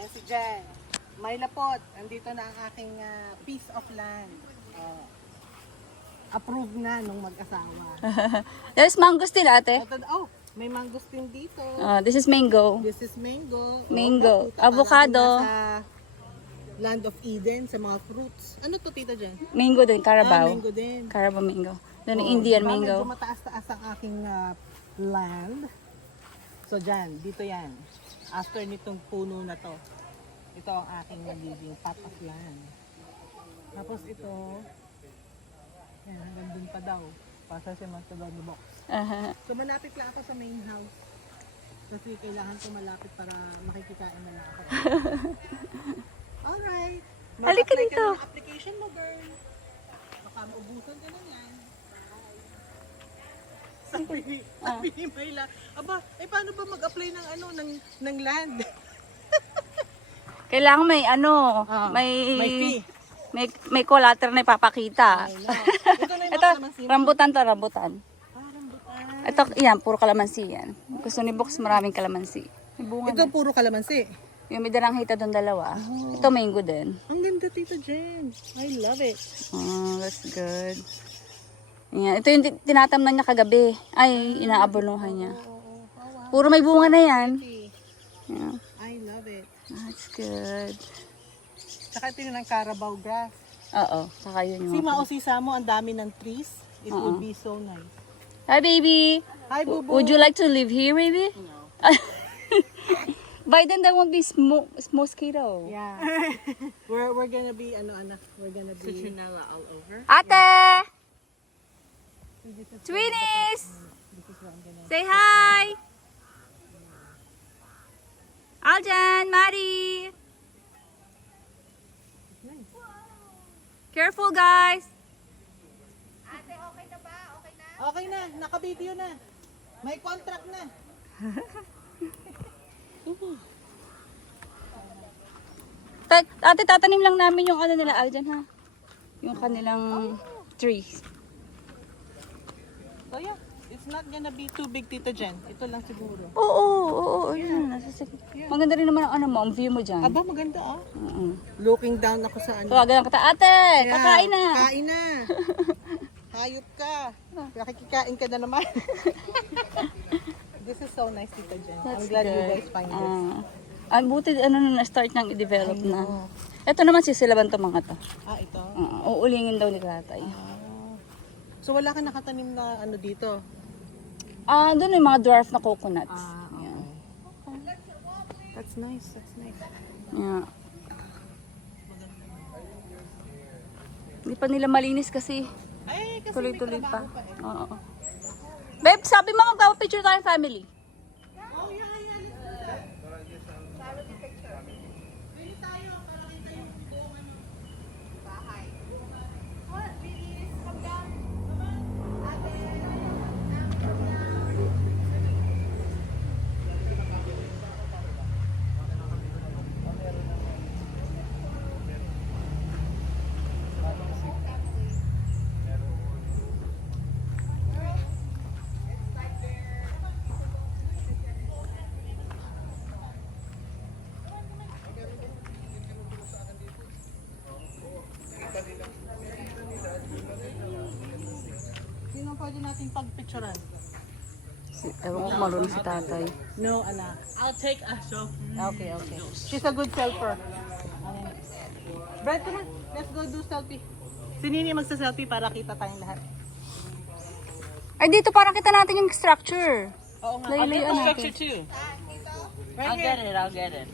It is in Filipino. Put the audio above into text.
Ayan si Jen. May lapot. Andito na ang aking piece of land. Approved na nung mag-asawa. There's mangosteen, ate. May mangosteen dito. This is mango. This is mango. Mango. Nakita Avocado. natin nasa Land of Eden sa mga fruits. Ano to, tita Jen? Mango din, Carabao. Mango din. Carabao mango. Doon yung Indian Diba, mango. Medyo mataas-taas ang aking land. So dyan, dito yan. After nitong puno na to, ito ang aking magiging pot of land. Tapos ito, yan, hanggang dun pa daw. Pasa siya magtagal ni box. So malapit lang ako sa main house. Kasi kailangan ko malapit para makikikain na lang ako. Alright. Halika Mag-apply ka dito. na ng application mo, girl. Baka maubusan ka na yan. Sabi ni Mayla, aba, paano ba mag-apply ng ng land? Kailangan may may fee. may collateral na ipapakita. Ito na yung Ito, kalamansi mo. rambutan to, rambutan. Rambutan. Ito, yan, puro kalamansi yan. Gusto ni Box, maraming kalamansi. May bunga Ito na. puro kalamansi. Yung may darang hita doon dalawa. Ito, mango din. Ang ganda, Tita Jen. I love it. Oh, that's good. Yan. Ito yung tinatamnan niya kagabi. Ay, inaabonohan niya. Puro may bunga na yan. Yeah. I love it. That's good. Tsaka ito yung Carabao grass. Oo, saka yun Si yung... Mausisa mo, ang dami ng trees. It would be so nice. Hi, baby! Hi, Bubu. Would you like to live here, baby? No. By then, there won't be mosquito. Yeah. we're gonna be, we're gonna be... Citronella all over. Ate! Twinnies! Say hi! Aljan, Maddie! Careful, guys! Okay na, naka-video na. May contract na. Ate, tatanim lang namin yung nila, Aljan, ha? Yung kanilang trees. So yeah, it's not gonna be too big, Tita Jen. Ito lang siguro. Oo, yun. Maganda rin naman ang ang view mo dyan. Aba, maganda Looking down ako sa Tawagan kita, ate! Yeah, Kakain na! Kain na. Hayop ka. Nakikikain ka na naman. This is so nice, Tita Jen. I'm glad you guys find this. Ang buti, na-start nang i-develop na. Ito naman sisilaban to mga to. Ito. Uulingin daw ni tatay. So wala ka nakatanim na dito? Doon yung mga dwarf na coconuts. Okay. Yan. That's nice, that's nice. Yeah. Hindi pa nila malinis kasi Ay, kasi tuloy-tuloy may pa. trabaho eh. Oo. Babe, sabi mo magpapapicture tayo family. Oh, yeah. Family picture. Bili tayo para kita yung buong bahay. What? Bilis, come down. Ate. Sino pwede natin pagpicturean? Ewan ko kung marunong si tatay. No, anak. I'll take a selfie. Okay. She's a good selfer. Brad, come on. Let's go do selfie. Si Nini magsa-selfie para kita tayong lahat. Ay, dito parang kita natin yung structure. Oo nga. Layo-layo I'll natin. picture too. I'll get it.